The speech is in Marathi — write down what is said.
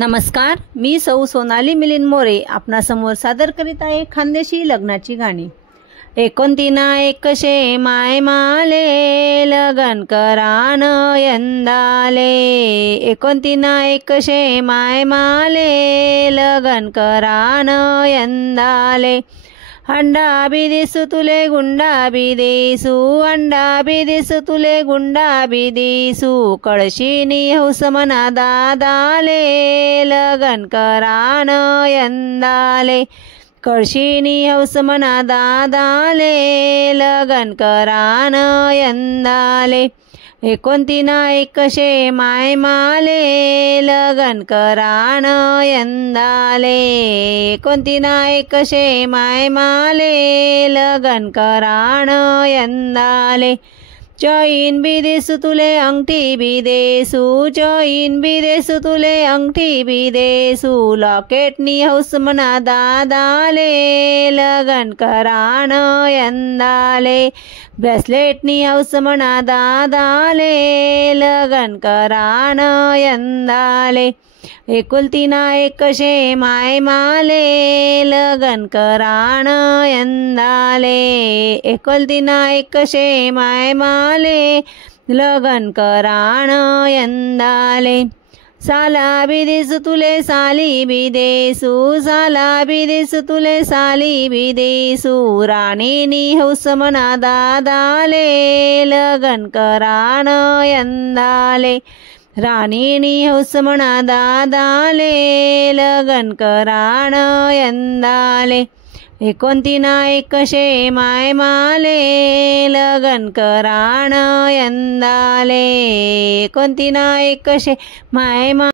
नमस्कार, मी सौ सोनाली मिलिंद मोरे आपणासमोर सादर करीत आहे खानदेशी लग्नाची गाणी। एकोणतीना एकशे माय माले लगन करान यंदाले। एकोणतीना एकशे माय माले लगन करान यंदाले। अंडा भी देसू तुले गुंडा भी देसू, अंडा भी देसू तुले गुंडा भी देसू। कळशीनी हौस मना दादाले लगन करान यंदाले। कळशीनी हौस मना दादाले लगन करान यंदाले। एकोणतीना एकशे माय माले लगन करान यंदाले। एकोणतीना एकशे माय माले लगन करान यंदाले। चैन भी देसू तुले अंगठी भी देसू, चैन भी देसू तुले अंगठी भी देसू। लॉकेटनी हौस मना दादाले लगन करान यंदाले। ब्रेसलेटनी हौस मना दादाले लगन करान यंदाले। एकुलतीना एकशे माय माले लगन करान यंदाले। एकुलतीना एकशे माय माले लगन करान यंदाले। साला भी देसू तुले साली भी देसू, साला भी देसू तुले साली भी देसू। राणीनी हौस मना दादाले लगन करान यंदाले। राणीनी हौस मना दादाले लगन करान यंदाले। एकोणतीना एकशे माय माले लगन करान यंदाले। एकोणतीना एकशे माय